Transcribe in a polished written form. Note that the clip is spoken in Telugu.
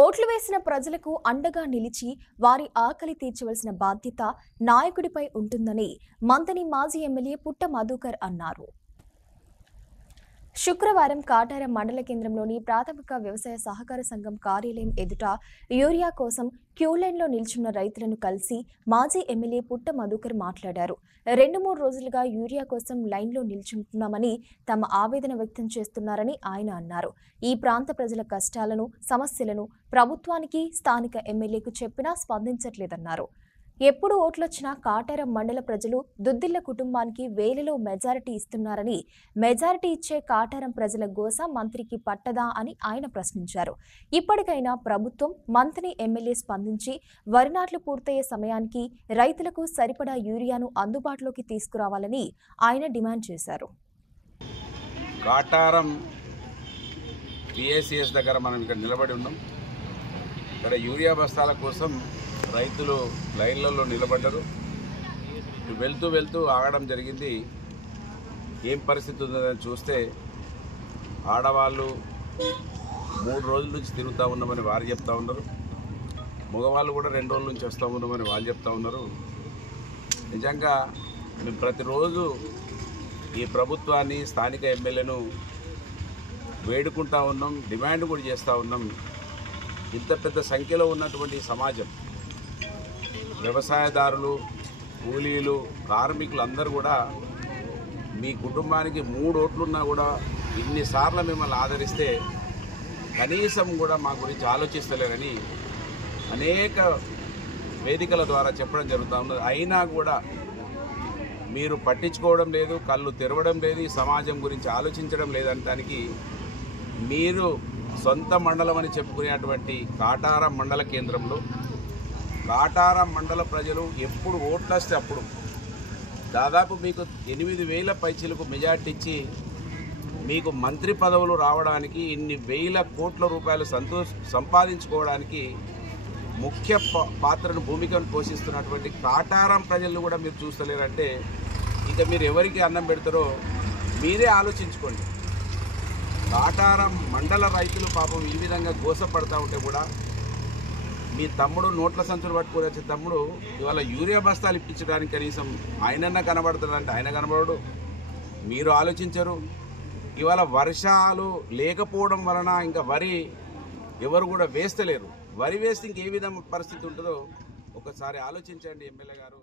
ఓట్లు వేసిన ప్రజలకు అండగా నిలిచి వారి ఆకలి తీర్చవలసిన బాధ్యత నాయకుడిపై ఉంటుందని మంథని మాజీ ఎమ్మెల్యే పుట్ట మధుకర్ అన్నారు. శుక్రవారం కాటారం మండల కేంద్రంలోని ప్రాథమిక వ్యవసాయ సహకార సంఘం కార్యాలయం ఎదుట యూరియా కోసం క్యూలైన్లో నిల్చున్న రైతులను కలిసి మాజీ ఎమ్మెల్యే పుట్ట మధుకర్ మాట్లాడారు. 2-3 రోజులుగా యూరియా కోసం లైన్లో నిల్చుంటున్నామని తమ ఆవేదన వ్యక్తం చేస్తున్నారని ఆయన అన్నారు. ఈ ప్రాంత ప్రజల కష్టాలను, సమస్యలను ప్రభుత్వానికి, స్థానిక ఎమ్మెల్యేకు చెప్పినా స్పందించట్లేదన్నారు. ఎప్పుడు ఓట్లొచ్చినా కాటారం మండల ప్రజలు దుద్దిళ్ల కుటుంబానికి వేలలో మెజారిటీ ఇస్తున్నారని, మెజారిటీ ఇచ్చే కాటారం ప్రజల గోస మంత్రికి పట్టదా అని ఆయన ప్రశ్నించారు. ఇప్పటికైనా ప్రభుత్వం, మంథని ఎమ్మెల్యే స్పందించి వరి నాట్లు పూర్తయ్యే సమయానికి రైతులకు సరిపడా యూరియాను అందుబాటులోకి తీసుకురావాలని ఆయన డిమాండ్ చేశారు. కాటారం పిఎస్సిఎస్ దగ్గర మనం ఇక్కడ నిలబడి ఉన్నాం. ఇక్కడ యూరియా బస్తాల కోసం రైతులు లైన్లలో నిలబడ్డారు. వెళ్తూ ఆగడం జరిగింది. ఏం పరిస్థితి ఉందని చూస్తే ఆడవాళ్ళు 3 రోజుల నుంచి తిరుగుతూ ఉన్నామని వారు చెప్తా ఉన్నారు. మగవాళ్ళు కూడా 2 రోజుల నుంచి వస్తూ ఉన్నామని వాళ్ళు చెప్తా ఉన్నారు. నిజంగా మేము ప్రతిరోజు ఈ ప్రభుత్వాన్ని, స్థానిక ఎమ్మెల్యేను వేడుకుంటా ఉన్నాం, డిమాండ్ కూడా చేస్తూ ఉన్నాం. ఇంత పెద్ద సంఖ్యలో ఉన్నటువంటి సమాజం, వ్యవసాయదారులు, కూలీలు, కార్మికులు అందరూ కూడా మీ కుటుంబానికి 3 ఓట్లున్నా కూడా ఇన్నిసార్లు మిమ్మల్ని ఆదరిస్తే కనీసం కూడా మా గురించి ఆలోచిస్తలేరని అనేక వేదికల ద్వారా చెప్పడం జరుగుతూ ఉన్నది. అయినా కూడా మీరు పట్టించుకోవడం లేదు, కళ్ళు తెరవడం లేదు, ఈ సమాజం గురించి ఆలోచించడం లేదనడానికి మీరు సొంత మండలం అని చెప్పుకునేటువంటి కాటారం మండల కేంద్రంలో కాటారం మండల ప్రజలు ఎప్పుడు ఓట్లు వస్తే అప్పుడు దాదాపు మీకు 8,000 పైచీలకు మెజార్టీ ఇచ్చి మీకు మంత్రి పదవులు రావడానికి, ఇన్ని వేల కోట్ల రూపాయలు సంపాదించుకోవడానికి ముఖ్య భూమికను పోషిస్తున్నటువంటి కాటారం ప్రజలను కూడా మీరు చూస్తలేరంటే ఇక మీరు ఎవరికి అన్నం పెడతారో మీరే ఆలోచించుకోండి. కాటారం మండల రైతులు పాపం ఈ విధంగా గోసపడతా ఉంటే కూడా మీ తమ్ముడు నోట్ల సంచులు పట్టుకొని వచ్చే తమ్ముడు ఇవాళ యూరియా బస్తాలు ఇప్పించడానికి కనీసం ఆయనన్నా కనబడుతుందంటే ఆయన కనబడడు. మీరు ఆలోచించరు. ఇవాళ వర్షాలు లేకపోవడం వలన ఇంకా వరి ఎవరు కూడా వేస్తలేరు. వరి వేస్తే ఇంకే విధంగా పరిస్థితి ఉంటుందో ఒకసారి ఆలోచించండి ఎమ్మెల్యే గారు.